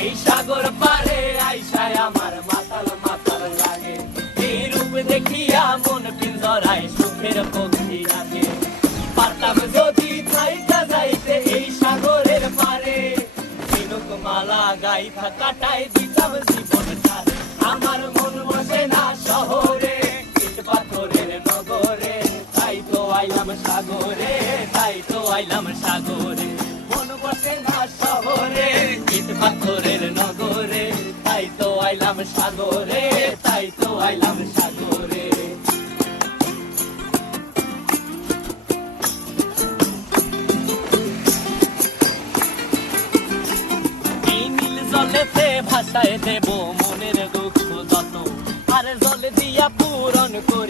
এই সাগর পারে আইসায় আমার মাতাল মাতাল লাগে, এই রূপ দেখিয়া মন পিঞ্জরায় সুখের পক্ষী রাখে। পারতাম যদি থাইকা যাইতে এই সাগরের পারে, ঝিনুক মালা গাইথা কাটাই দিতাম জীবনটারে। আমার মন বসে না শহরে, ইট পাথরের নগরে, তাই তো আইলাম সাগরে, তাই তো আইলাম সাগরে। মন বসে না শহরে, ইট পাথরের নগরে, তাই তো আইলাম সাগরে, তাই তো আইলাম সাগরে। এই নীল জলেতে ভাসায় দেব মনের দুঃখ যত, আর জল দিয়া পূরণ করে